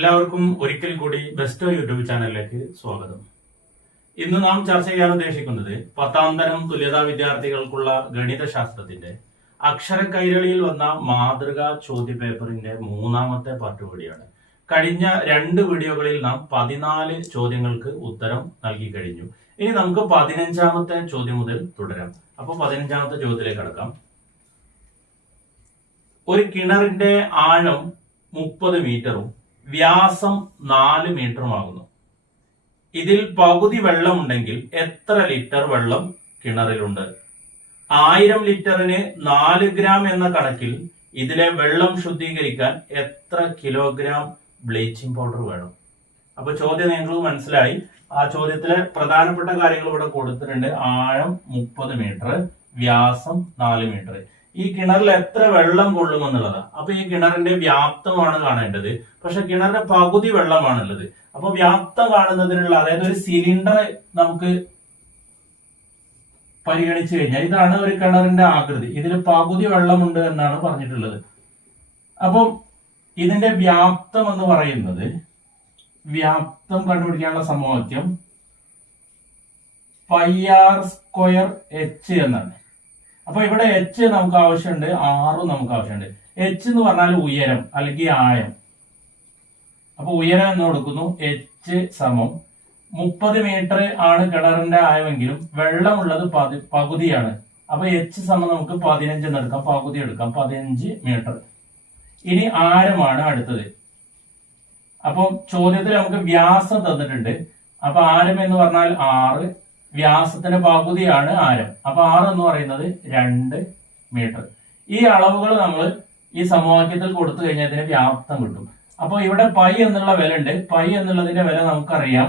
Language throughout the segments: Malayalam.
എല്ലാവർക്കും ഒരിക്കൽ കൂടി ബെസ്റ്റോ യൂട്യൂബ് ചാനലിലേക്ക് സ്വാഗതം. ഇന്ന് നാം ചർച്ച ചെയ്യാൻ ഉദ്ദേശിക്കുന്നത് 10ാം തരം തുല്യതാ വിദ്യാർത്ഥികൾക്കുള്ള ഗണിതശാസ്ത്രത്തിന്റെ അക്ഷര കൈരളിയിൽ വന്ന മാതൃകാ ചോദ്യ പേപ്പറിന്റെ 3ാമത്തെ പാർട്ട് കൂടിയാണ്. കഴിഞ്ഞ 2 വീഡിയോകളിൽ നാം 14 ചോദ്യങ്ങൾക്ക് ഉത്തരം നൽകി കഴിഞ്ഞു. ഇനി നമുക്ക് 15ാമത്തെ ചോദ്യം മുതൽ തുടരാം. അപ്പോൾ 15ാമത്തെ ചോദ്യത്തിലേക്ക് കടക്കാം. ഒരു കിണറിന്റെ ആഴം 30 മീറ്ററും വ്യാസം 4 മീറ്ററുമാകുന്നു. ഇതിൽ പകുതി വെള്ളം ഉണ്ടെങ്കിൽ എത്ര ലിറ്റർ വെള്ളം കിണറിലുണ്ട്? 1000 ലിറ്ററിന് 4 ഗ്രാം എന്ന കണക്കിൽ ഇതിലെ വെള്ളം ശുദ്ധീകരിക്കാൻ എത്ര കിലോഗ്രാം ബ്ലീച്ചിങ് പൗഡർ വേണം? അപ്പൊ ചോദ്യം നിങ്ങൾക്ക് മനസ്സിലായി. ആ ചോദ്യത്തിലെ പ്രധാനപ്പെട്ട കാര്യങ്ങൾ ഇവിടെ കൊടുത്തിട്ടുണ്ട്. ആഴം 30 മീറ്റർ, വ്യാസം 4 മീറ്റർ. ഈ കിണറിൽ എത്ര വെള്ളം കൊള്ളുമെന്നുള്ളതാണ്. അപ്പൊ ഈ കിണറിന്റെ വ്യാപ്തമാണ് കാണേണ്ടത്. പക്ഷെ കിണറിന്റെ പകുതി വെള്ളമാണുള്ളത്. അപ്പൊ വ്യാപ്തം കാണുന്നതിനുള്ള, അതായത് ഒരു സിലിണ്ടർ നമുക്ക് പരിഗണിച്ചു കഴിഞ്ഞാൽ ഇതാണ് ഒരു കിണറിന്റെ ആകൃതി. ഇതിൽ പകുതി വെള്ളമുണ്ട് എന്നാണ് പറഞ്ഞിട്ടുള്ളത്. അപ്പം ഇതിന്റെ വ്യാപ്തം എന്ന് പറയുന്നത്, വ്യാപ്തം കണ്ടുപിടിക്കാനുള്ള സമവാക്യം πr² എന്നാണ്. അപ്പൊ ഇവിടെ h നമുക്ക് ആവശ്യമുണ്ട്, r നമുക്ക് ആവശ്യമുണ്ട്. h എന്ന് പറഞ്ഞാൽ ഉയരം അല്ലെങ്കിൽ ആഴം. അപ്പൊ ഉയരം എന്ന് കൊടുക്കുന്നു. h സമം 30 മീറ്റർ ആണ് കിണറിന്റെ ആഴമെങ്കിലും വെള്ളമുള്ളത് പകുതിയാണ്. അപ്പൊ h സമം നമുക്ക് 15 എന്ന് എടുക്കാം, പകുതി എടുക്കാം, 15 മീറ്റർ. ഇനി ആരമാണ് അടുത്തത്. അപ്പൊ ചോദ്യത്തിൽ നമുക്ക് വ്യാസം തന്നിട്ടുണ്ട്. അപ്പൊ ആരം എന്ന് പറഞ്ഞാൽ 6, വ്യാസത്തിന്റെ പകുതിയാണ് ആരം. അപ്പൊ 6 എന്ന് പറയുന്നത് 2 മീറ്റർ. ഈ അളവുകൾ നമ്മൾ ഈ സമവാക്യത്തിൽ കൊടുത്തു കഴിഞ്ഞാൽ ഇതിന് വ്യാപ്തം കിട്ടും. അപ്പൊ ഇവിടെ പൈ എന്നുള്ള വില ഉണ്ട്. പൈ എന്നുള്ളതിന്റെ വില നമുക്കറിയാം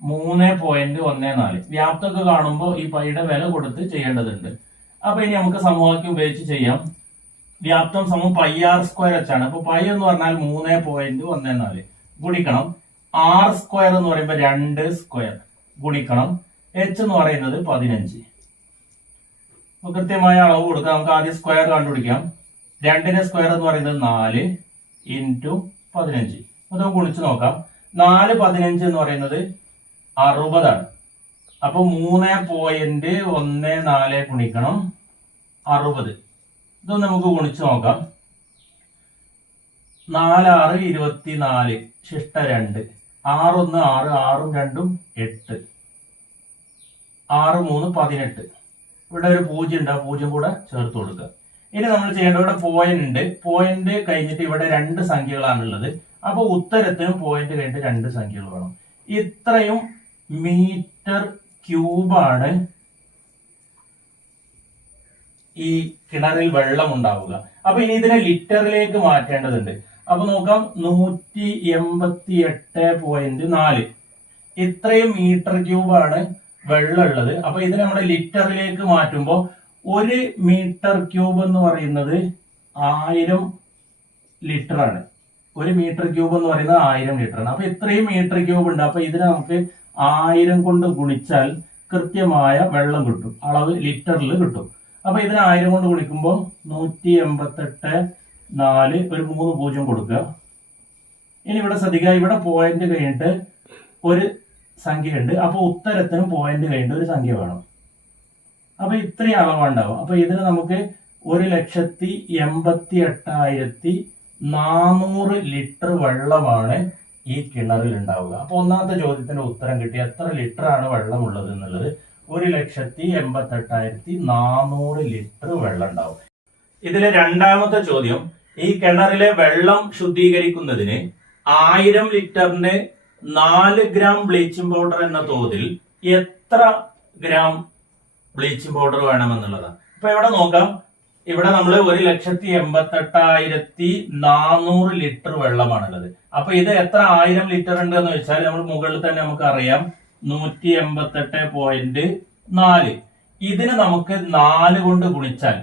3.14. വ്യാപ്തമൊക്കെ കാണുമ്പോൾ ഈ പൈയുടെ വില കൊടുത്ത് ചെയ്യേണ്ടതുണ്ട്. അപ്പൊ ഇനി നമുക്ക് സമവാക്യം ഉപയോഗിച്ച് ചെയ്യാം. വ്യാപ്തം സമം πr² ആണ്. അപ്പൊ പൈ എന്ന് പറഞ്ഞാൽ 3.14 ഗുണിക്കണം r² എന്ന് പറയുമ്പോൾ 2² ഗുണിക്കണം h എന്ന് പറയുന്നത് 15. അപ്പൊ കൃത്യമായ അളവ് കൊടുക്കാം. നമുക്ക് ആദ്യം സ്ക്വയർ കണ്ടുപിടിക്കാം. 2ന്റെ സ്ക്വയർ എന്ന് പറയുന്നത് 4 × 15. അത് ഗുണിച്ച് നോക്കാം. 4 15 എന്ന് പറയുന്നത് 60 ആണ്. അപ്പൊ 3.14 ഗുണിക്കണം 60. ഇതൊന്ന് നമുക്ക് ഗുണിച്ച് നോക്കാം. 4 6 24 ശിഷ്ട 2, 6 1 6, 6ഉം 2ഉം 8, 6 3 18. ഇവിടെ ഒരു 0 ഉണ്ട്. ആ 0 കൂടെ ചേർത്ത് കൊടുക്കുക. ഇനി നമ്മൾ ചെയ്യേണ്ട, ഇവിടെ പോയിന്റ് ഉണ്ട്. പോയിന്റ് കഴിഞ്ഞിട്ട് ഇവിടെ 2 സംഖ്യകളാണുള്ളത്. അപ്പൊ ഉത്തരത്തിനും പോയിന്റ് കഴിഞ്ഞിട്ട് 2 സംഖ്യകൾ വേണം. ഇത്രയും മീറ്റർ ക്യൂബാണ് ഈ കിണറിൽ വെള്ളം ഉണ്ടാവുക. അപ്പൊ ഇനി ഇതിനെ ലിറ്ററിലേക്ക് മാറ്റേണ്ടതുണ്ട്. അപ്പൊ നോക്കാം. 188.4 ഇത്രയും മീറ്റർ ക്യൂബാണ് വെള്ളം ഉള്ളത്. അപ്പൊ ഇത് നമ്മുടെ ലിറ്ററിലേക്ക് മാറ്റുമ്പോൾ 1 മീറ്റർ ക്യൂബ് എന്ന് പറയുന്നത് 1000 ലിറ്റർ ആണ്. 1 മീറ്റർ ക്യൂബ് എന്ന് പറയുന്നത് 1000 ലിറ്റർ ആണ്. അപ്പൊ ഇത്രയും മീറ്റർ ക്യൂബ് ഉണ്ട്. അപ്പൊ ഇതിനെ നമുക്ക് 1000 കൊണ്ട് ഗുണിച്ചാൽ കൃത്യമായ വെള്ളം കിട്ടും, അളവ് ലിറ്ററിൽ കിട്ടും. അപ്പൊ ഇതിനെ 1000 കൊണ്ട് ഗുണിക്കുമ്പോൾ 188.4, ഒരു 3 0 കൊടുക്കുക. ഇനി ഇവിടെ ശ്രദ്ധിക്കുക, ഇവിടെ പോയിന്റ് കഴിഞ്ഞിട്ട് ഒരു സംഖ്യ ഉണ്ട്. അപ്പൊ ഉത്തരത്തിനും പോയിന്റ് കഴിഞ്ഞിട്ട് ഒരു സംഖ്യ വേണം. അപ്പൊ ഇത്രയും അളവുണ്ടാവും. അപ്പൊ ഇതിന് നമുക്ക് 1,88,400 ലിറ്റർ വെള്ളമാണ് ഈ കിണറിൽ ഉണ്ടാവുക. അപ്പൊ ഒന്നാമത്തെ ചോദ്യത്തിന്റെ ഉത്തരം കിട്ടി. എത്ര ലിറ്റർ ആണ് വെള്ളം ഉള്ളത് എന്നുള്ളത്. 1,88,400 ലിറ്റർ വെള്ളം ഉണ്ടാവും. ഇതിലെ രണ്ടാമത്തെ ചോദ്യം, ഈ കിണറിലെ വെള്ളം ശുദ്ധീകരിക്കുന്നതിന് 1000 ലിറ്ററിന് 4 ഗ്രാം ബ്ലീച്ചിങ് പൗഡർ എന്ന തോതിൽ എത്ര ഗ്രാം ബ്ലീച്ചിങ് പൗഡർ വേണമെന്നുള്ളതാണ്. അപ്പൊ ഇവിടെ നോക്കാം. ഇവിടെ നമ്മൾ 1,88,400 ലിറ്റർ വെള്ളമാണുള്ളത്. അപ്പൊ ഇത് എത്ര 1000 ലിറ്റർ ഉണ്ട് എന്ന് വെച്ചാൽ നമ്മൾ മുകളിൽ തന്നെ നമുക്ക് അറിയാം 188.4. ഇതിന് നമുക്ക് 4 കൊണ്ട് ഗുണിച്ചാൽ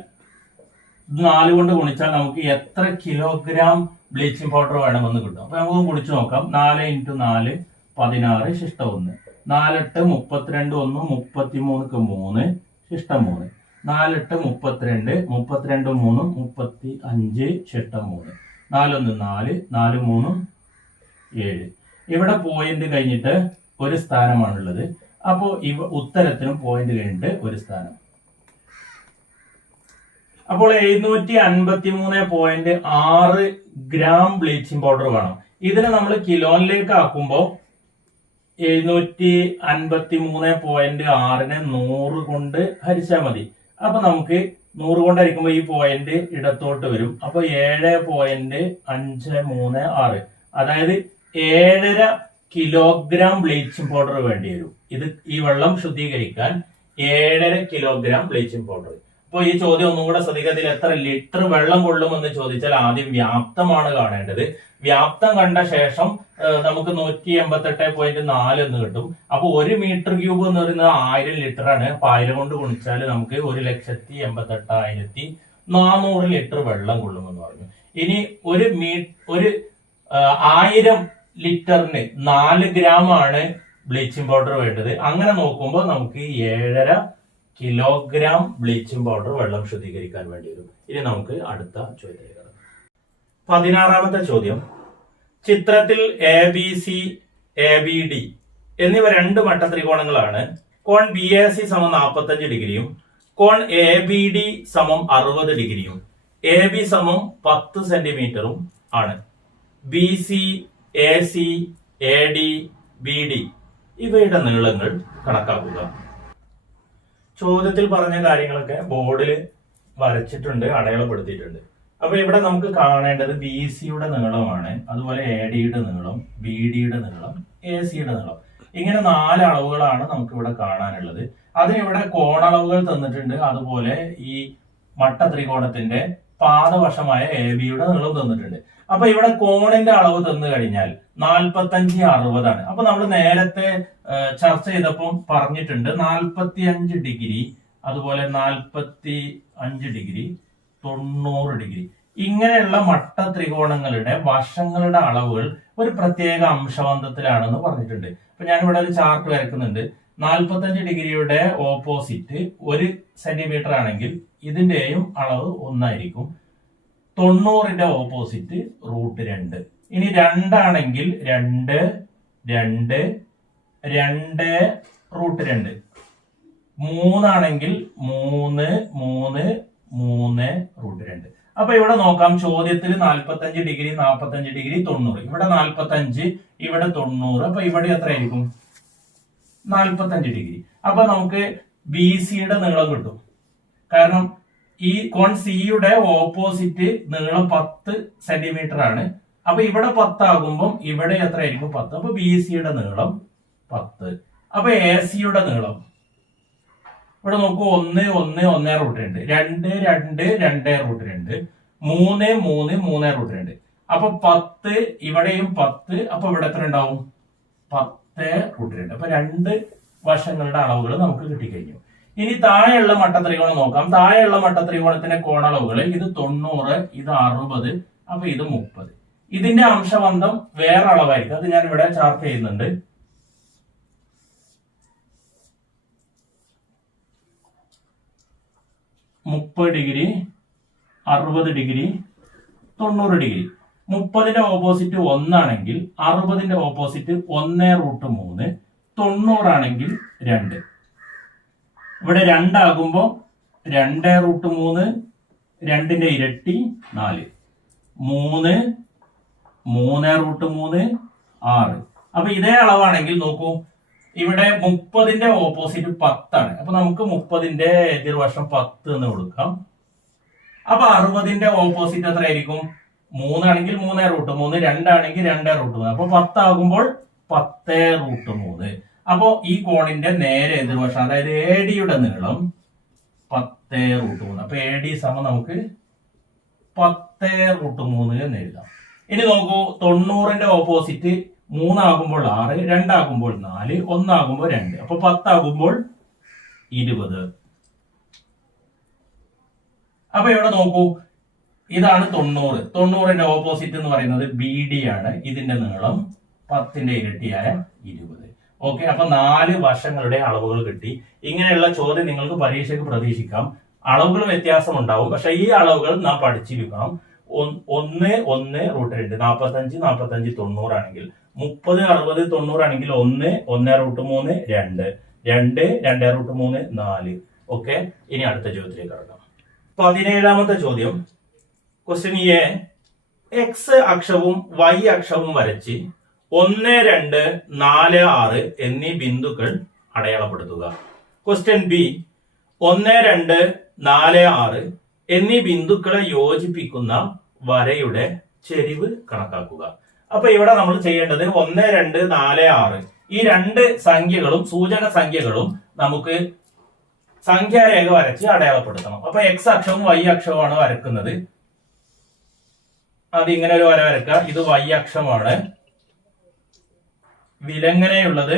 നമുക്ക് എത്ര കിലോഗ്രാം ബ്ലീച്ചിങ് പൗഡർ വേണമെന്ന് കിട്ടും. അപ്പൊ നമുക്ക് ഗുണിച്ചു നോക്കാം. 4 × 4 16 ശിഷ്ട 1, 4 8 32 1 33 3 ശിഷ്ട 3, 4 8 32 32 3 35 ശിഷ്ട 3, 4 1 4, 4 3 7. ഇവിടെ പോയിന്റ് കഴിഞ്ഞിട്ട് ഒരു സ്ഥാനമാണുള്ളത്. അപ്പോ ഉത്തരത്തിനും പോയിന്റ് കഴിഞ്ഞിട്ട് ഒരു സ്ഥാനം. അപ്പോൾ 753.6 ഗ്രാം ബ്ലീച്ചിങ് പൗഡർ വേണം. ഇതിനെ നമ്മൾ കിലോയിലേക്ക് ആക്കുമ്പോൾ 753.6നെ 100 കൊണ്ട് ഹരിച്ചാൽ മതി. അപ്പൊ നമുക്ക് 100 കൊണ്ട് ഹരിക്കുമ്പോൾ ഈ പോയിന്റ് ഇടത്തോട്ട് വരും. അപ്പൊ 7.536, അതായത് 7.5 കിലോഗ്രാം ബ്ലീച്ചിങ് പൗഡർ വേണ്ടി വരും. ഈ വെള്ളം ശുദ്ധീകരിക്കാൻ 7.5 കിലോഗ്രാം ബ്ലീച്ചിങ് പൗഡർ. അപ്പൊ ഈ ചോദ്യം ഒന്നും കൂടെ ശ്രദ്ധിക്കുക. ഇതിൽ എത്ര ലിറ്റർ വെള്ളം കൊള്ളുമെന്ന് ചോദിച്ചാൽ ആദ്യം വ്യാപ്തമാണ് കാണേണ്ടത്. വ്യാപ്തം കണ്ട ശേഷം നമുക്ക് 188.4 എന്ന് കിട്ടും. അപ്പൊ 1 മീറ്റർ ക്യൂബ് എന്ന് പറയുന്നത് 1000 ലിറ്റർ ആണ്. അപ്പൊ 1000 കൊണ്ട് ഗുണിച്ചാൽ നമുക്ക് 1,88,400 ലിറ്റർ വെള്ളം കൊള്ളുമെന്ന് പറഞ്ഞു. ഇനി ഒരു 1000 ലിറ്ററിന് 4 ഗ്രാം ആണ് ബ്ലീച്ചിങ് പൗഡർ വേണ്ടത്. അങ്ങനെ നോക്കുമ്പോൾ നമുക്ക് 7.5 കിലോഗ്രാം ബ്ലീച്ചിങ് പൗഡർ വെള്ളം ശുദ്ധീകരിക്കാൻ വേണ്ടി വരും. ഇനി നമുക്ക് അടുത്ത ചോദ്യത്തിലേക്ക് കടക്കാം. 16ാമത്തെ ചോദ്യം. ചിത്രത്തിൽ ABC, ABD എന്നിവ 2 മട്ടത്രികോണങ്ങളാണ്. കോൺ BAC = 45 ഡിഗ്രിയും കോൺ ABD = 60 ഡിഗ്രിയും AB = 10 സെന്റിമീറ്ററും ആണ്. BC, AC, AD, BD ഇവയുടെ നീളങ്ങൾ കണക്കാക്കുക. ചോദ്യത്തിൽ പറഞ്ഞ കാര്യങ്ങളൊക്കെ ബോർഡിൽ വരച്ചിട്ടുണ്ട്, അടയാളപ്പെടുത്തിയിട്ടുണ്ട്. അപ്പൊ ഇവിടെ നമുക്ക് കാണേണ്ടത് BCയുടെ നീളമാണ്, അതുപോലെ ADയുടെ നീളം, BDയുടെ നീളം, ACയുടെ നീളം. ഇങ്ങനെ 4 അളവുകളാണ് നമുക്ക് ഇവിടെ കാണാനുള്ളത്. അതിനിവിടെ കോണളവുകൾ തന്നിട്ടുണ്ട്, അതുപോലെ ഈ മട്ടത്രികോണത്തിന്റെ പാദവശമായ ABയുടെ നീളം തന്നിട്ടുണ്ട്. അപ്പൊ ഇവിടെ കോണിന്റെ അളവ് തന്നു കഴിഞ്ഞാൽ 45, 60 ആണ്. അപ്പൊ നമ്മൾ നേരത്തെ ചർച്ച ചെയ്തപ്പോൾ പറഞ്ഞിട്ടുണ്ട് 45 ഡിഗ്രി, അതുപോലെ 45 ഡിഗ്രി, 90 ഡിഗ്രി. ഇങ്ങനെയുള്ള മട്ടത്രികോണങ്ങളുടെ വശങ്ങളുടെ അളവുകൾ ഒരു പ്രത്യേക അംശബന്ധത്തിലാണെന്ന് പറഞ്ഞിട്ടുണ്ട്. അപ്പൊ ഞാനിവിടെ ഒരു ചാർട്ട് വരയ്ക്കുന്നുണ്ട്. 45 ഡിഗ്രിയുടെ ഓപ്പോസിറ്റ് 1 സെന്റിമീറ്റർ ആണെങ്കിൽ ഇതിന്റെയും അളവ് 1 ആയിരിക്കും. 90ന്റെ ഓപ്പോസിറ്റ് √2. ഇനി 2 ആണെങ്കിൽ 2, 2, 2 √2. 3 ആണെങ്കിൽ 3, 3, 3 √2. അപ്പൊ ഇവിടെ നോക്കാം. ചോദ്യത്തിൽ 45 ഡിഗ്രി, 45 ഡിഗ്രി, 90. ഇവിടെ 45, ഇവിടെ 90. അപ്പൊ ഇവിടെ എത്ര ആയിരിക്കും? 45 ഡിഗ്രി. അപ്പൊ നമുക്ക് BCയുടെ നീളം കിട്ടും. കാരണം ഈ കോൺ സിയുടെ ഓപ്പോസിറ്റ് നീളം 10 സെന്റിമീറ്റർ ആണ്. അപ്പൊ ഇവിടെ 10 ആകുമ്പോൾ ഇവിടെ എത്ര ആയിരിക്കും? 10. അപ്പൊ BCയുടെ നീളം 10. അപ്പൊ ACയുടെ നീളം ഇവിടെ നോക്കൂ. 1, 1, 1 √2, 2, 2, 2 √2, 3, 3, 3 √2. അപ്പൊ 10, ഇവിടെയും 10. അപ്പൊ ഇവിടെ എത്ര ഉണ്ടാവും? 10 √2. അപ്പൊ 2 വശങ്ങളുടെ അളവുകൾ നമുക്ക് കിട്ടിക്കഴിഞ്ഞു. ഇനി താഴെയുള്ള മട്ടത്രികോണം നോക്കാം. താഴെയുള്ള മട്ടത്രികോണത്തിന്റെ കോണളവുകൾ ഇത് 90, ഇത് 60, അപ്പൊ ഇത് 30. ഇതിന്റെ അംശബന്ധം വേറെ അളവായിരിക്കും. അത് ഞാൻ ഇവിടെ ചാർട്ട് ചെയ്യുന്നുണ്ട്. Degree, 60 degree, 90 degree. 30ന്റെ ഓപ്പോസിറ്റ് 1 ആണെങ്കിൽ 60ന്റെ ഓപ്പോസിറ്റ് 1√3, 90 ആണെങ്കിൽ 2. ഇവിടെ 2 ആകുമ്പോൾ 2√3, 2ന്റെ ഇരട്ടി 4, 3, 3√3, 6. അപ്പൊ ഇതേ അളവാണെങ്കിൽ നോക്കൂ. ഇവിടെ 30ന്റെ ഓപ്പോസിറ്റ് 10 ആണ്. അപ്പൊ നമുക്ക് 30ന്റെ എതിർവശം 10 എന്ന് കൊടുക്കാം. അപ്പൊ 60ന്റെ ഓപ്പോസിറ്റ് എത്ര ആയിരിക്കും? 3 ആണെങ്കിൽ 3√3, 2 ആണെങ്കിൽ 2√3. അപ്പൊ 10 ആകുമ്പോൾ 10√3. അപ്പോ ഈ കോണിന്റെ നേരെ എതിർവശം, അതായത് ADയുടെ നീളം 10√3. അപ്പൊ AD = നമുക്ക് 10√3 എന്ന് എഴുതാം. ഇനി നോക്കൂ. 90ന്റെ ഓപ്പോസിറ്റ് 3 ആകുമ്പോൾ 6, 2 ആകുമ്പോൾ 4, 1 ആകുമ്പോൾ 2. അപ്പൊ 10 ആകുമ്പോൾ 20. അപ്പൊ ഇവിടെ നോക്കൂ. ഇതാണ് 90. 90ന്റെ ഓപ്പോസിറ്റ് എന്ന് പറയുന്നത് BD ആണ്. ഇതിന്റെ നീളം 10ന്റെ ഇരട്ടിയായ 20. ഓക്കെ. അപ്പൊ 4 വശങ്ങളുടെ അളവുകൾ കിട്ടി. ഇങ്ങനെയുള്ള ചോദ്യം നിങ്ങൾക്ക് പരീക്ഷയ്ക്ക് പ്രതീക്ഷിക്കാം. അളവുകൾ വ്യത്യാസം ഉണ്ടാവും, പക്ഷെ ഈ അളവുകൾ നാം പഠിച്ചിരിക്കണം. 1 1 റൂട്ട് 2 45 45 90 ആണെങ്കിൽ 30 60 90 ആണെങ്കിൽ 1 1 റൂട്ട് 3 2 2 2 റൂട്ട് 3 4. ഓക്കെ, ഇനി അടുത്ത ചോദ്യത്തിലേക്ക് കടക്കാം. 17ാമത്തെ ചോദ്യം. ക്വസ്റ്റ്യൻ എ, എക്സ് അക്ഷവും വൈ അക്ഷവും വരച്ച് 1 2 4 6 എന്നീ ബിന്ദുക്കൾ അടയാളപ്പെടുത്തുക. ക്വസ്റ്റ്യൻ ബി, 1 2 4 6 എന്നീ ബിന്ദുക്കളെ യോജിപ്പിക്കുന്ന വരയുടെ ചെരിവ് കണക്കാക്കുക. അപ്പൊ ഇവിടെ നമ്മൾ ചെയ്യേണ്ടത് 1 2 4 6 ഈ രണ്ട് സംഖ്യകളും സൂചക സംഖ്യകളും നമുക്ക് സംഖ്യാരേഖ വരച്ച് അടയാളപ്പെടുത്തണം. അപ്പൊ എക്സ് അക്ഷവും വൈ അക്ഷവുമാണ് വരക്കുന്നത്. അത് ഇങ്ങനെ ഒരു വര വരക്കുക. ഇത് വൈ അക്ഷമാണ്, വിലങ്ങനെയുള്ളത്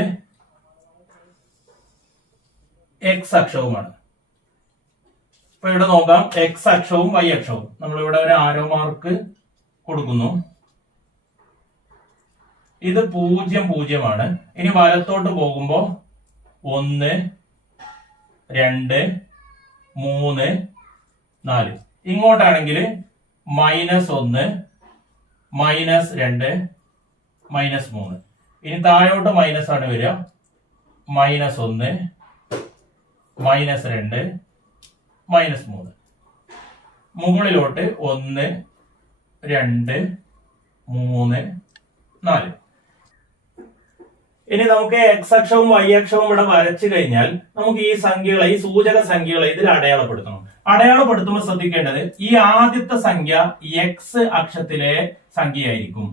എക്സ് അക്ഷവുമാണ്. അപ്പൊ ഇവിടെ നോക്കാം, എക്സ് അക്ഷവും വൈ അക്ഷവും. നമ്മളിവിടെ ഒരു ആരോ മാർക്ക് കൊടുക്കുന്നു. ഇത് 0 0 ഇനി വലത്തോട്ട് പോകുമ്പോ 1 2 3 4. ഇങ്ങോട്ടാണെങ്കിൽ -1 -2 -3. ഇനി താഴോട്ട് മൈനസ് ആണ് വരിക. -1 -2 -3. മുകളിലോട്ട് 1 2 3 4. ഇനി നമുക്ക് എക്സ് അക്ഷവും വൈ അക്ഷവും ഇവിടെ വരച്ചു കഴിഞ്ഞാൽ നമുക്ക് ഈ സംഖ്യകളെ, ഈ സൂചക സംഖ്യകളെ ഇതിൽ അടയാളപ്പെടുത്തണം. അടയാളപ്പെടുത്തുമ്പോൾ ശ്രദ്ധിക്കേണ്ടത് ഈ ആദ്യത്തെ സംഖ്യ എക്സ് അക്ഷത്തിലെ സംഖ്യയായിരിക്കും,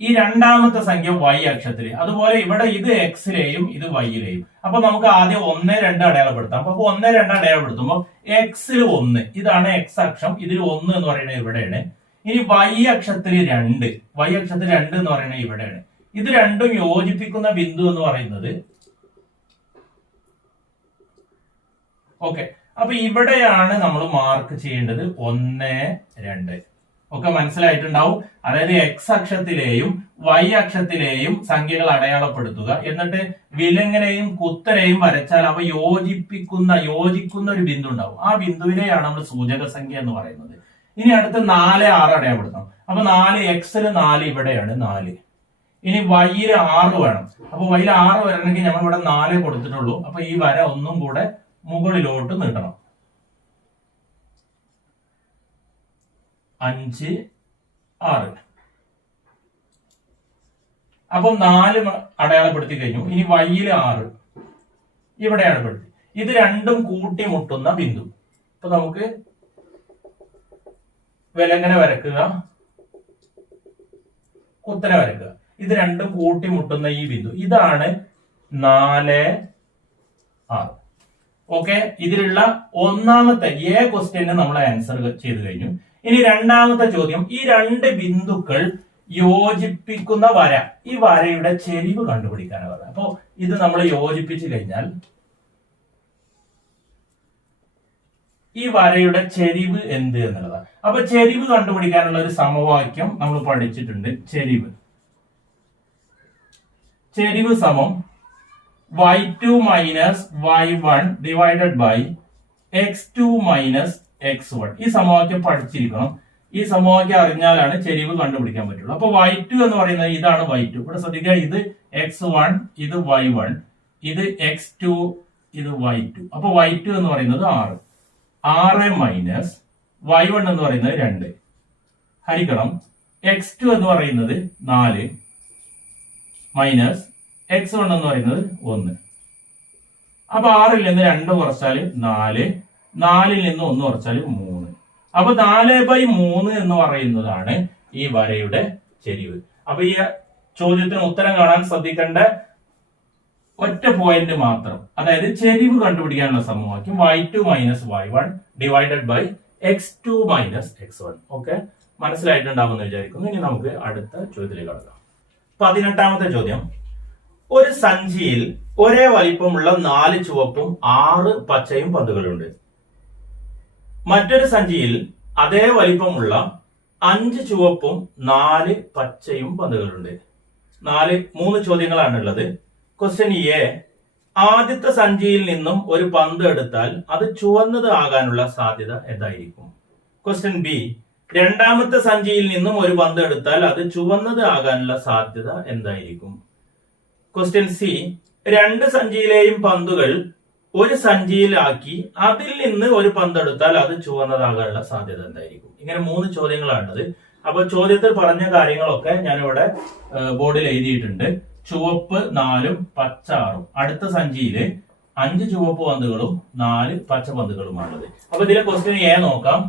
ഈ രണ്ടാമത്തെ സംഖ്യ വൈ അക്ഷത്തില്. അതുപോലെ ഇവിടെ ഇത് എക്സിലെയും ഇത് വൈയിലെയും. അപ്പൊ നമുക്ക് ആദ്യം 1 2 അടയാളപ്പെടുത്താം. അപ്പൊ 1 2 അടയാളപ്പെടുത്തുമ്പോൾ എക്സിൽ 1, ഇതാണ് എക്സ് അക്ഷം. ഇതിൽ 1 എന്ന് പറയുന്നത് ഇവിടെയാണ്. ഇനി വൈ അക്ഷത്തിൽ 2, വൈ അക്ഷത്തിൽ 2 എന്ന് പറയുന്നത് ഇവിടെയാണ്. ഇത് രണ്ടും യോജിപ്പിക്കുന്ന ബിന്ദു എന്ന് പറയുന്നത് ഓക്കെ. അപ്പൊ ഇവിടെയാണ് നമ്മൾ മാർക്ക് ചെയ്യേണ്ടത് 1 2. ഒക്കെ മനസ്സിലായിട്ടുണ്ടാവും. അതായത് എക്സ് അക്ഷത്തിലെയും വൈ അക്ഷത്തിലെയും സംഖ്യകൾ അടയാളപ്പെടുത്തുക. എന്നിട്ട് വിലങ്ങനെയും കുത്തനെയും വരച്ചാൽ അവ യോജിക്കുന്ന ഒരു ബിന്ദു ഉണ്ടാവും. ആ ബിന്ദുവിനെയാണ് നമ്മൾ സൂചക സംഖ്യ എന്ന് പറയുന്നത്. ഇനി അടുത്ത് 4 6 അടയാളപ്പെടുത്തണം. അപ്പൊ 4 എക്സിൽ 4 ഇവിടെയാണ് 4. ഇനി വൈയിൽ 6 വേണം. അപ്പൊ വൈയിൽ 6 വരണമെങ്കിൽ നമ്മൾ ഇവിടെ 4 കൊടുത്തിട്ടുള്ളൂ. അപ്പൊ ഈ വര ഒന്നും കൂടെ മുകളിലോട്ട് നീട്ടണം. 5 6. അപ്പൊ 4 അടയാളപ്പെടുത്തി കഴിഞ്ഞു. ഇനി വൈയിൽ 6 ഇവിടെ അടയാളപ്പെടുത്തി. ഇത് രണ്ടും കൂട്ടിമുട്ടുന്ന ബിന്ദു. അപ്പൊ നമുക്ക് വിലങ്ങനെ വരക്കുക, കുത്തനെ വരക്കുക. ഇത് രണ്ടും കൂട്ടിമുട്ടുന്ന ഈ ബിന്ദു, ഇതാണ് 4 6. ഓക്കെ, ഇതിലുള്ള ഒന്നാമത്തെ എ ക്വസ്റ്റ്യന് നമ്മൾ ആൻസർ ചെയ്തു കഴിഞ്ഞു. ഇനി രണ്ടാമത്തെ ചോദ്യം, ഈ രണ്ട് ബിന്ദുക്കൾ യോജിപ്പിക്കുന്ന വര, ഈ വരയുടെ ചെരിവ് കണ്ടുപിടിക്കാനാണ് പറയുന്നത്. അപ്പോ ഇത് നമ്മൾ യോജിപ്പിച്ചു കഴിഞ്ഞാൽ ഈ വരയുടെ ചെരിവ് എന്ത് എന്നുള്ളതാണ്. അപ്പൊ ചെരിവ് കണ്ടുപിടിക്കാനുള്ള ഒരു സമവാക്യം നമ്മൾ പഠിച്ചിട്ടുണ്ട്. ചെരിവ് സമം y2 minus y1 divided by x2 minus x1. ഈ സമവാക്യം പഠിച്ചിരിക്കണം. ഈ സമവാക്യം അറിഞ്ഞാലാണ് ചെരിവ് കണ്ടുപിടിക്കാൻ പറ്റുള്ളൂ. അപ്പൊ y2 എന്ന് പറയുന്നത് ഇതാണ് y2. ഇവിടെ ശ്രദ്ധിക്കുക, ഇത് x1, ഇത് y1, ഇത് x2, ഇത് y2. അപ്പൊ y2 എന്ന് പറയുന്നത് 6 മൈനസ് y1 എന്ന് പറയുന്നത് 2 ഹരിക്കണം x2 എന്ന് പറയുന്നത് 4 മൈനസ് x1 എന്ന് പറയുന്നത് 1. അപ്പൊ 6ൽ നിന്ന് 2 കുറച്ചാൽ 4, 4ൽ നിന്ന് 1 കുറച്ചാൽ 3. അപ്പൊ 4/3 എന്ന് പറയുന്നതാണ് ഈ വരയുടെ ചെരിവ്. അപ്പൊ ഈ ചോദ്യത്തിന് ഉത്തരം കാണാൻ ശ്രദ്ധിക്കേണ്ട ഒറ്റ പോയിന്റ് മാത്രം, അതായത് ചെരിവ് കണ്ടുപിടിക്കാനുള്ള സമവാക്യം y2 minus y1 divided by x2 minus x1. Okay, മനസ്സിലായിട്ടുണ്ടാവുമെന്ന് വിചാരിക്കുന്നു. ഇനി നമുക്ക് അടുത്ത ചോദ്യത്തിലേക്ക് കടക്കാം. 18ാമത്തെ ചോദ്യം, ഒരു സഞ്ചിയിൽ ഒരേ വലിപ്പമുള്ള 4 ചുവപ്പും 6 പച്ചയും പന്തുകളുണ്ട്. മറ്റൊരു സഞ്ചിയിൽ അതേ വലിപ്പമുള്ള 5 ചുവപ്പും 4 പച്ചയും പന്തുകളുണ്ട്. 3 ചോദ്യങ്ങളാണ് ഉള്ളത്. ക്വസ്റ്റ്യൻ എ, ആദ്യത്തെ സഞ്ചിയിൽ നിന്നും ഒരു പന്ത് എടുത്താൽ അത് ചുവന്നത് ആകാനുള്ള സാധ്യത എന്തായിരിക്കും? ക്വസ്റ്റ്യൻ ബി, രണ്ടാമത്തെ സഞ്ചിയിൽ നിന്നും ഒരു പന്ത് എടുത്താൽ അത് ചുവന്നത് ആകാനുള്ള സാധ്യത എന്തായിരിക്കും? ക്വസ്റ്റ്യൻ സി, രണ്ട് സഞ്ചിയിലെയും പന്തുകൾ ഒരു സഞ്ചിയിലാക്കി അതിൽ നിന്ന് ഒരു പന്ത് എടുത്താൽ അത് ചുവന്നതാകാനുള്ള സാധ്യത എന്തായിരിക്കും? ഇങ്ങനെ 3 ചോദ്യങ്ങളാണുള്ളത്. അപ്പൊ ചോദ്യത്തിൽ പറഞ്ഞ കാര്യങ്ങളൊക്കെ ഞാനിവിടെ ബോർഡിൽ എഴുതിയിട്ടുണ്ട്. ചുവപ്പ് 4ഉം പച്ച 6ഉം. അടുത്ത സഞ്ചിയില് 5 ചുവപ്പ് പന്തുകളും 4 പച്ച പന്തുകളുമാണുള്ളത്. അപ്പൊ ഇതിലെ ക്വസ്റ്റ്യൻ എ നോക്കാം.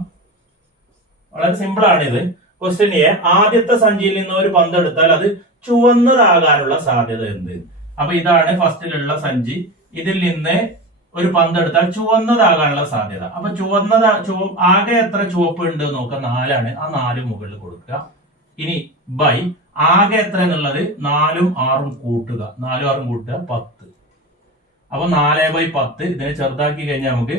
വളരെ സിമ്പിൾ ആണിത്. ക്വസ്റ്റ്യൻ എ, ആദ്യത്തെ സഞ്ചിയിൽ നിന്ന് ഒരു പന്ത് എടുത്താൽ അത് ചുവന്നതാകാനുള്ള സാധ്യത എന്ത്? അപ്പൊ ഇതാണ് ഫസ്റ്റിലുള്ള സഞ്ചി. ഇതിൽ നിന്ന് ഒരു പന്ത് എടുത്താൽ ചുവന്നതാകാനുള്ള സാധ്യത. അപ്പൊ ആകെ എത്ര ചുവപ്പ് ഉണ്ട് നോക്കാം, 4ആണ്. ആ 4 മുകളിൽ കൊടുക്കുക. ഇനി ബൈ ആകെ എത്ര എന്നുള്ളത് 4ഉം 6ഉം കൂട്ടുക. 4ഉം 6ഉം കൂട്ടുക 10. അപ്പൊ 4/10. ഇതിനെ ചെറുതാക്കി കഴിഞ്ഞാൽ നമുക്ക്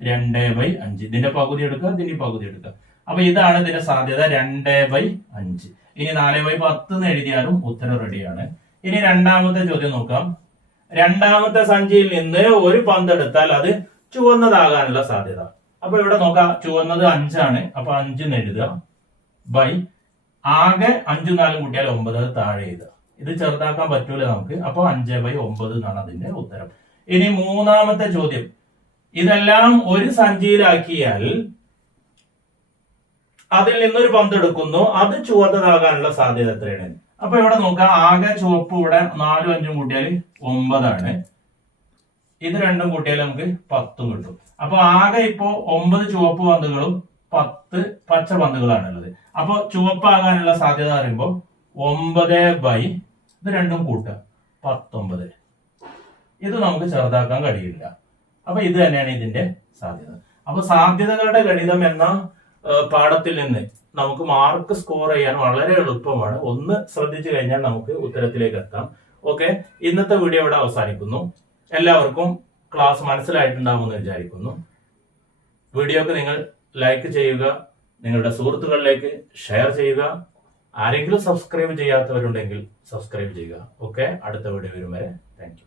2/5. ഇതിന്റെ പകുതി എടുക്കുക, ഇതിന്റെ പകുതി എടുക്കുക. അപ്പൊ ഇതാണ് ഇതിന്റെ സാധ്യത, 2/5. ഇനി 4/10 എന്ന് എഴുതിയാലും ഉത്തരം റെഡിയാണ്. ഇനി രണ്ടാമത്തെ ചോദ്യം നോക്കാം. രണ്ടാമത്തെ സഞ്ചിയിൽ നിന്ന് ഒരു പന്ത് എടുത്താൽ അത് ചുവന്നതാകാനുള്ള സാധ്യത. അപ്പൊ ഇവിടെ നോക്കാം, ചുവന്നത് 5ആണ്. അപ്പൊ 5 എന്ന് എഴുതുക. ബൈ ആകെ 5ഉം 4ഉം കൂട്ടിയാൽ 9. അത് താഴെ എഴുതുക. ഇത് ചെറുതാക്കാൻ പറ്റൂല നമുക്ക്. അപ്പൊ 5/9 എന്നാണ് അതിന്റെ ഉത്തരം. ഇനി മൂന്നാമത്തെ ചോദ്യം, ഇതെല്ലാം ഒരു സഞ്ചിയിലാക്കിയാൽ അതിൽ നിന്നൊരു പന്ത് എടുക്കുന്നു, അത് ചുവന്നതാകാനുള്ള സാധ്യത എത്രയാണ്? അപ്പൊ ഇവിടെ നോക്കാം, ആകെ ചുവപ്പ് ഇവിടെ 4ഉം 5ഉം കൂട്ടിയാൽ 9ആണ്. ഇത് രണ്ടും കൂട്ടിയാൽ നമുക്ക് 10 കിട്ടും. അപ്പൊ ആകെ ഇപ്പോ 9 ചുവപ്പ് പന്തുകളും 10 പച്ച പന്തുകളാണുള്ളത്. അപ്പൊ ചുവപ്പാകാനുള്ള സാധ്യത പറയുമ്പോൾ 9/, ഇത് രണ്ടും കൂട്ടുക 19. ഇത് നമുക്ക് ചെറുതാക്കാൻ കഴിയില്ല. അപ്പൊ ഇത് തന്നെയാണ് ഇതിന്റെ സാധ്യത. അപ്പൊ സാധ്യതകളുടെ ഗണിതം എന്ന പാഠത്തിൽ നിന്ന് നമുക്ക് മാർക്ക് സ്കോർ ചെയ്യാൻ വളരെ എളുപ്പമാണ്. ഒന്ന് ശ്രദ്ധിച്ചു കഴിഞ്ഞാൽ നമുക്ക് ഉത്തരത്തിലേക്ക് എത്താം. ഓക്കെ, ഇന്നത്തെ വീഡിയോ ഇവിടെ അവസാനിക്കുന്നു. എല്ലാവർക്കും ക്ലാസ് മനസ്സിലായിട്ടുണ്ടാവുമെന്ന് വിചാരിക്കുന്നു. വീഡിയോക്ക് നിങ്ങൾ ലൈക്ക് ചെയ്യുക, നിങ്ങളുടെ സുഹൃത്തുക്കളിലേക്ക് ഷെയർ ചെയ്യുക. ആരെങ്കിലും സബ്സ്ക്രൈബ് ചെയ്യാത്തവരുണ്ടെങ്കിൽ സബ്സ്ക്രൈബ് ചെയ്യുക. ഓക്കെ, അടുത്ത വീഡിയോ വരും വരെ താങ്ക് യു.